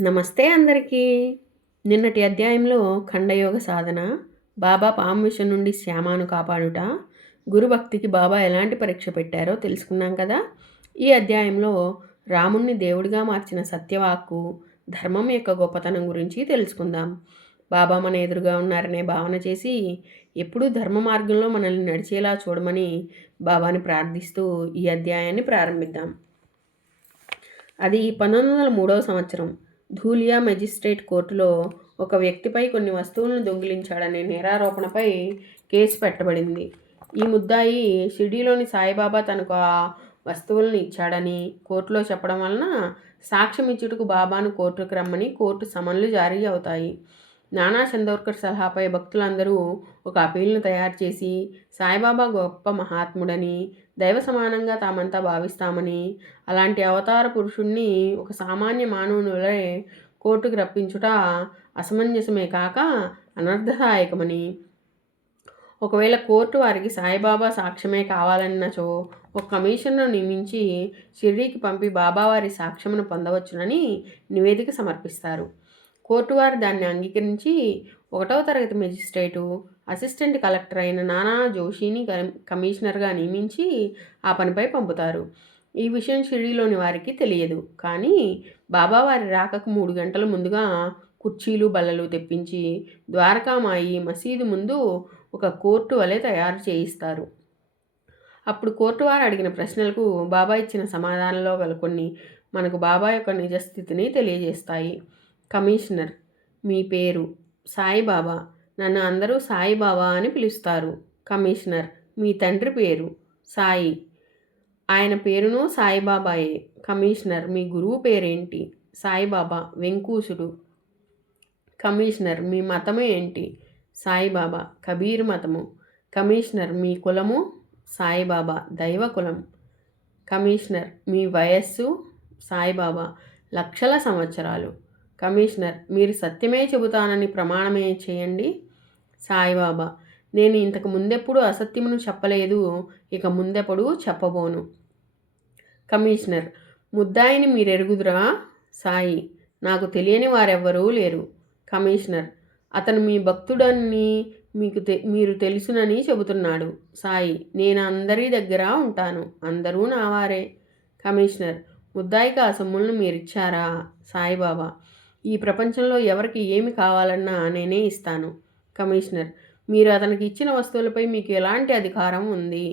నమస్తే అందరికీ. నిన్నటి అధ్యాయంలో ఖండయోగ సాధన, బాబా పాము విషం నుండి శ్యామాను కాపాడుట, గురుభక్తికి బాబా ఎలాంటి పరీక్ష పెట్టారో తెలుసుకున్నాం కదా. ఈ అధ్యాయంలో రాముణ్ణి దేవుడిగా మార్చిన సత్యవాక్కు, ధర్మం యొక్క గొప్పతనం గురించి తెలుసుకుందాం. బాబా మన ఎదురుగా ఉన్నారనే భావన చేసి ఎప్పుడూ ధర్మ మార్గంలో మనల్ని నడిచేలా చూడమని బాబాని ప్రార్థిస్తూ ఈ అధ్యాయాన్ని ప్రారంభిద్దాం. అది 1903 సంవత్సరం. ధూలియా మెజిస్ట్రేట్ కోర్టులో ఒక వ్యక్తిపై కొన్ని వస్తువులను దొంగిలించాడనే నేరారోపణపై కేసు పెట్టబడింది. ఈ ముద్దాయి షిరిడీలోని సాయిబాబా తనకు ఆ వస్తువులను ఇచ్చాడని కోర్టులో చెప్పడం వలన సాక్ష్యం ఇచ్చుటకు బాబాను కోర్టుకు రమ్మని కోర్టు సమన్లు జారీ అవుతాయి. నానా చందోర్కర్ సలహాపై భక్తులందరూ ఒక అపీల్ను తయారు చేసి సాయిబాబా గొప్ప మహాత్ముడని, దైవ సమానంగా తామంతా భావిస్తామని, అలాంటి అవతార పురుషుణ్ణి ఒక సామాన్య మానవునివలే కోర్టుకు రప్పించుట అసమంజసమే కాక అనర్థదాయకమని, ఒకవేళ కోర్టు వారికి సాయిబాబా సాక్ష్యమే కావాలన్నచో ఒక కమిషన్ను నియమించి షిరిడీకి పంపి బాబావారి సాక్ష్యమును పొందవచ్చునని నివేదిక సమర్పిస్తారు. కోర్టు వారు దాన్ని అంగీకరించి 1వ తరగతి మెజిస్ట్రేటు, అసిస్టెంట్ కలెక్టర్ అయిన నానా జోషిని కమిషనర్గా నియమించి ఆ పనిపై పంపుతారు. ఈ విషయం షిరిడీలోని వారికి తెలియదు. కానీ బాబావారి రాకకు 3 గంటల ముందుగా కుర్చీలు బల్లలు తెప్పించి ద్వారకామాయి మసీదు ముందు ఒక కోర్టు వలె తయారు చేయిస్తారు. అప్పుడు కోర్టు వారు అడిగిన ప్రశ్నలకు బాబా ఇచ్చిన సమాధానంలో గల కొన్ని మనకు బాబా యొక్క నిజస్థితిని తెలియజేస్తాయి. కమిషనర్: మీ పేరు? సాయిబాబా. నన్ను అందరూ సాయిబాబా అని పిలుస్తారు. కమిషనర్: మీ తండ్రి పేరు? సాయి. ఆయన పేరును సాయిబాబాయే. కమిషనర్: మీ గురువు పేరేంటి? సాయిబాబా. వెంకూసుడు. కమిషనర్: మీ మతము ఏంటి? సాయిబాబా. కబీర్ మతము. కమిషనర్: మీ కులము? సాయిబాబా. దైవ కులం. కమిషనర్: మీ వయస్సు? సాయిబాబా. లక్షల సంవత్సరాలు. కమిషనర్: మీరు సత్యమే చెబుతానని ప్రమాణమే చేయండి. సాయిబాబా: నేను ఇంతకు ముందెప్పుడు అసత్యమును చెప్పలేదు, ఇక ముందెప్పుడు చెప్పబోను. కమిషనర్: ముద్దాయిని మీరెరుగుదురా? సాయి: నాకు తెలియని వారెవ్వరూ లేరు. కమిషనర్: అతను మీ భక్తుడని మీరు తెలుసునని చెబుతున్నాడు. సాయి: నేను అందరి దగ్గర ఉంటాను, అందరూ నావారే. కమిషనర్: ముద్దాయికి ఆ సొమ్ములను మీరిచ్చారా? సాయిబాబా: ఈ ప్రపంచంలో ఎవరికి ఏమి కావాలన్నా నేనే ఇస్తాను. కమిషనర్: మీరు అతనికి ఇచ్చిన వస్తువులపై మీకు ఎలాంటి అధికారం ఉంది?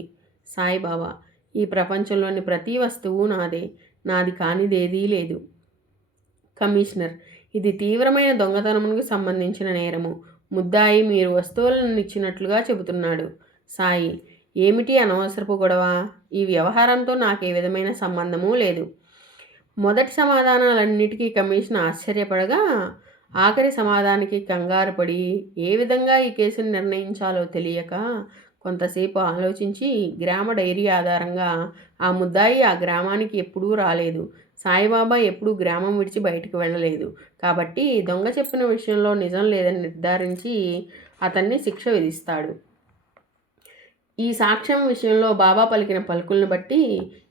సాయిబాబా: ఈ ప్రపంచంలోని ప్రతి వస్తువు నాదే, నాది కానిదేదీ లేదు. కమిషనర్: ఇది తీవ్రమైన దొంగతనమునకు సంబంధించిన నేరము. ముద్దాయి మీరు వస్తువులను ఇచ్చినట్లుగా చెబుతున్నాడు. సాయి: ఏమిటి అనవసరపు గొడవ? ఈ వ్యవహారంతో నాకే విధమైన సంబంధమూ లేదు. మొదటి సమాధానాలన్నిటికీ కమిషన్ ఆశ్చర్యపడగా, ఆఖరి సమాధానానికి కంగారు పడి ఏ విధంగా ఈ కేసును నిర్ణయించాలో తెలియక కొంతసేపు ఆలోచించి గ్రామ డైరీ ఆధారంగా ఆ ముద్దాయి ఆ గ్రామానికి ఎప్పుడూ రాలేదు, సాయిబాబా ఎప్పుడూ గ్రామం విడిచి బయటకు వెళ్ళలేదు, కాబట్టి దొంగ చెప్పిన విషయంలో నిజం లేదని నిర్ధారించి అతన్ని శిక్ష విధిస్తాడు. ఈ సాక్ష్యం విషయంలో బాబా పలికిన పలుకులను బట్టి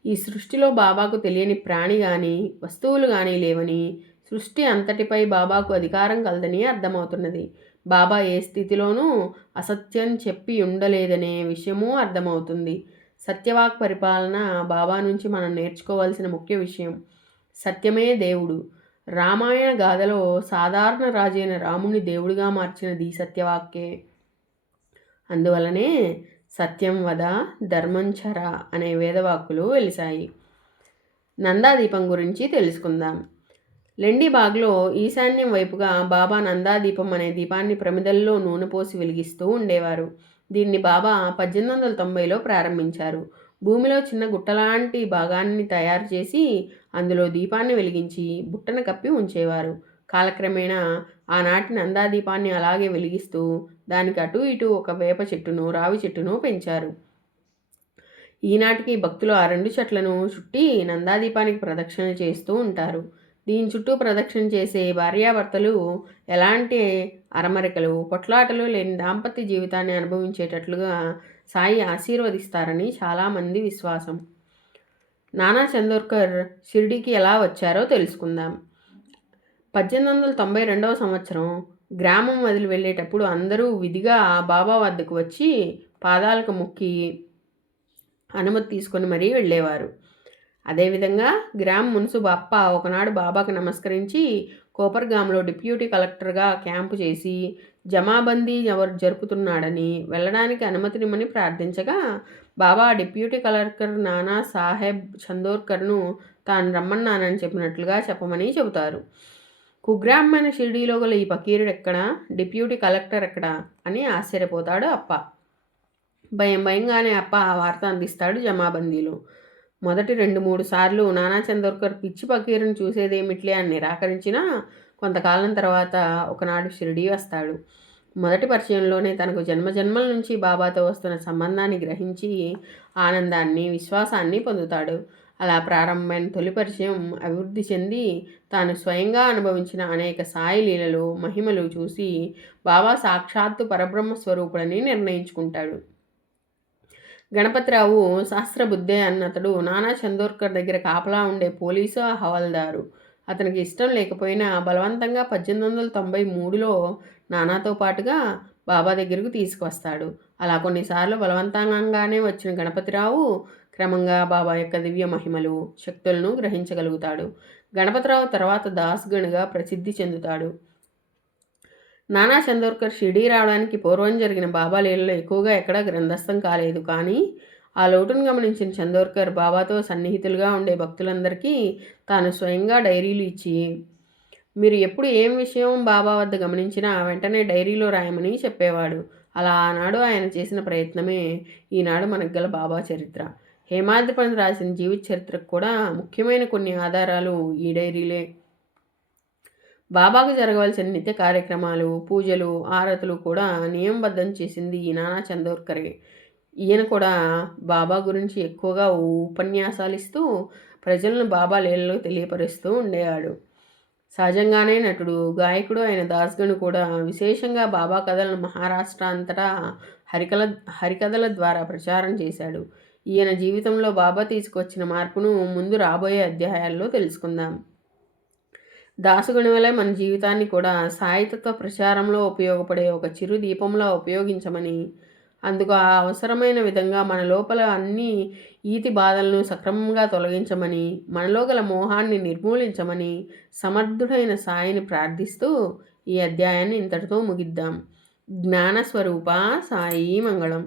ఈ సృష్టిలో బాబాకు తెలియని ప్రాణి కానీ వస్తువులు కానీ లేవని, సృష్టి అంతటిపై బాబాకు అధికారం కలదని అర్థమవుతున్నది. బాబా ఏ స్థితిలోనూ అసత్యం చెప్పి ఉండలేదనే విషయమూ అర్థమవుతుంది. సత్యవాక్ పరిపాలన బాబా నుంచి మనం నేర్చుకోవాల్సిన ముఖ్య విషయం. సత్యమే దేవుడు. రామాయణ గాథలో సాధారణ రాజైన రాముని దేవుడిగా మార్చినది సత్యవాక్కే. అందువలనే సత్యం వద, ధర్మం చర అనే వేదవాక్కులు వెలిశాయి. నందాదీపం గురించి తెలుసుకుందాం. లెండిబాగ్లో ఈశాన్యం వైపుగా బాబా నందాదీపం అనే దీపాన్ని ప్రమిదల్లో నూనె పోసి వెలిగిస్తూ ఉండేవారు. దీన్ని బాబా 1890లో ప్రారంభించారు. భూమిలో చిన్న గుట్టలాంటి భాగాన్ని తయారు చేసి అందులో దీపాన్ని వెలిగించి బుట్టను కప్పి ఉంచేవారు. కాలక్రమేణా ఆనాటి నందాదీపాన్ని అలాగే వెలిగిస్తూ దానికి అటు ఇటు ఒక వేప చెట్టును, రావి చెట్టును పెంచారు. ఈనాటికి భక్తులు ఆ 2 చెట్లను చుట్టి నందాదీపానికి ప్రదక్షిణలు చేస్తూ ఉంటారు. దీని చుట్టూ ప్రదక్షిణ చేసే భార్యాభర్తలు ఎలాంటి అరమరికలు, కొట్లాటలు లేని దాంపత్య జీవితాన్ని అనుభవించేటట్లుగా సాయి ఆశీర్వదిస్తారని చాలామంది విశ్వాసం. నానా చందోర్కర్ షిరిడీకి ఎలా వచ్చారో తెలుసుకుందాం. 1892వ సంవత్సరం గ్రామం వదిలి వెళ్ళేటప్పుడు అందరూ విధిగా బాబా వద్దకు వచ్చి పాదాలకు మొక్కి అనుమతి తీసుకొని మరీ వెళ్ళేవారు. అదేవిధంగా గ్రామ మున్సిబు అప్ప ఒకనాడు బాబాకు నమస్కరించి కోపర్గాంలో డిప్యూటీ కలెక్టర్గా క్యాంపు చేసి జమాబందీ జరుపుతున్నాడని వెళ్ళడానికి అనుమతినిమ్మని ప్రార్థించగా బాబా డిప్యూటీ కలెక్టర్ నానా సాహెబ్ చందోర్కర్ను తాను రమ్మన్నానని చెప్పినట్లుగా చెప్పమని చెబుతారు. కుగ్రామమైన షిరిడీలో గల ఈ ఫకీరుడు ఎక్కడా, డిప్యూటీ కలెక్టర్ ఎక్కడా అని ఆశ్చర్యపోతాడు అప్ప. భయంగానే అప్ప ఆ వార్త అందిస్తాడు జమాబందీలో. మొదటి 2-3 సార్లు నానా చందోర్కర్ పిచ్చి ఫకీరుని చూసేదేమిట్లే అని నిరాకరించినా కొంతకాలం తర్వాత ఒకనాడు షిరిడీ వస్తాడు. మొదటి పరిచయంలోనే తనకు జన్మజన్మల నుంచి బాబాతో వస్తున్న సంబంధాన్ని గ్రహించి ఆనందాన్ని, విశ్వాసాన్ని పొందుతాడు. అలా ప్రారంభమైన తొలి పరిచయం అభివృద్ధి చెంది తాను స్వయంగా అనుభవించిన అనేక సాయి లీలలు, మహిమలు చూసి బాబా సాక్షాత్తు పరబ్రహ్మ స్వరూపుడని నిర్ణయించుకుంటాడు. గణపతిరావు సహస్రబుద్ధే అన్నతడు నానా చందోర్కర్ దగ్గర కాపలా ఉండే పోలీసు హవాల్దారు. అతనికి ఇష్టం లేకపోయినా బలవంతంగా 1893లో నానాతో పాటుగా బాబా దగ్గరకు తీసుకువస్తాడు. అలా కొన్నిసార్లు బలవంతంగానే వచ్చిన గణపతిరావు క్రమంగా బాబా యొక్క దివ్య మహిమలు, శక్తులను గ్రహించగలుగుతాడు. గణపతిరావు తర్వాత దాస్గణ్గా ప్రసిద్ధి చెందుతాడు. నానా చందోర్కర్ షిరిడీ రావడానికి పూర్వం జరిగిన బాబా లీలలో ఎక్కువగా ఎక్కడా గ్రంథస్థం కాలేదు. కానీ ఆ లోటును గమనించిన చందోర్కర్ బాబాతో సన్నిహితులుగా ఉండే భక్తులందరికీ తాను స్వయంగా డైరీలు ఇచ్చి మీరు ఎప్పుడు ఏం విషయం బాబా వద్ద గమనించినా వెంటనే డైరీలో రాయమని చెప్పేవాడు. అలా ఆనాడు ఆయన చేసిన ప్రయత్నమే ఈనాడు మనకు గల బాబా చరిత్ర. హేమాద్రి పండిత్ రాసిన జీవిత చరిత్రకు కూడా ముఖ్యమైన కొన్ని ఆధారాలు ఈ డైరీలే. బాబాకు జరగవలసిన నిత్య కార్యక్రమాలు, పూజలు, ఆరతులు కూడా నియమబద్ధం చేసింది ఈ నానా చందోర్కరే. ఈయన కూడా బాబా గురించి ఎక్కువగా ఉపన్యాసాలు ఇస్తూ ప్రజలను బాబా లీలలో తెలియపరుస్తూ ఉండేవాడు. సహజంగానే నటుడు, గాయకుడు అయిన దాస్గణ్ కూడా విశేషంగా బాబా కథలను మహారాష్ట్ర అంతటా హరికథల ద్వారా ప్రచారం చేశాడు. ఈయన జీవితంలో బాబా తీసుకొచ్చిన మార్పును ముందు రాబోయే అధ్యాయాల్లో తెలుసుకుందాం. దాసుగణి వలె మన జీవితాన్ని కూడా సాయితత్వ ప్రచారంలో ఉపయోగపడే ఒక చిరు దీపంలో ఉపయోగించమని, అందుకు ఆ అవసరమైన విధంగా మన లోపల అన్ని ఈతి బాధలను సక్రమంగా తొలగించమని, మనలో గల మోహాన్ని నిర్మూలించమని సమర్థుడైన సాయిని ప్రార్థిస్తూ ఈ అధ్యాయాన్ని ఇంతటితో ముగిద్దాం. జ్ఞానస్వరూప సాయి మంగళం.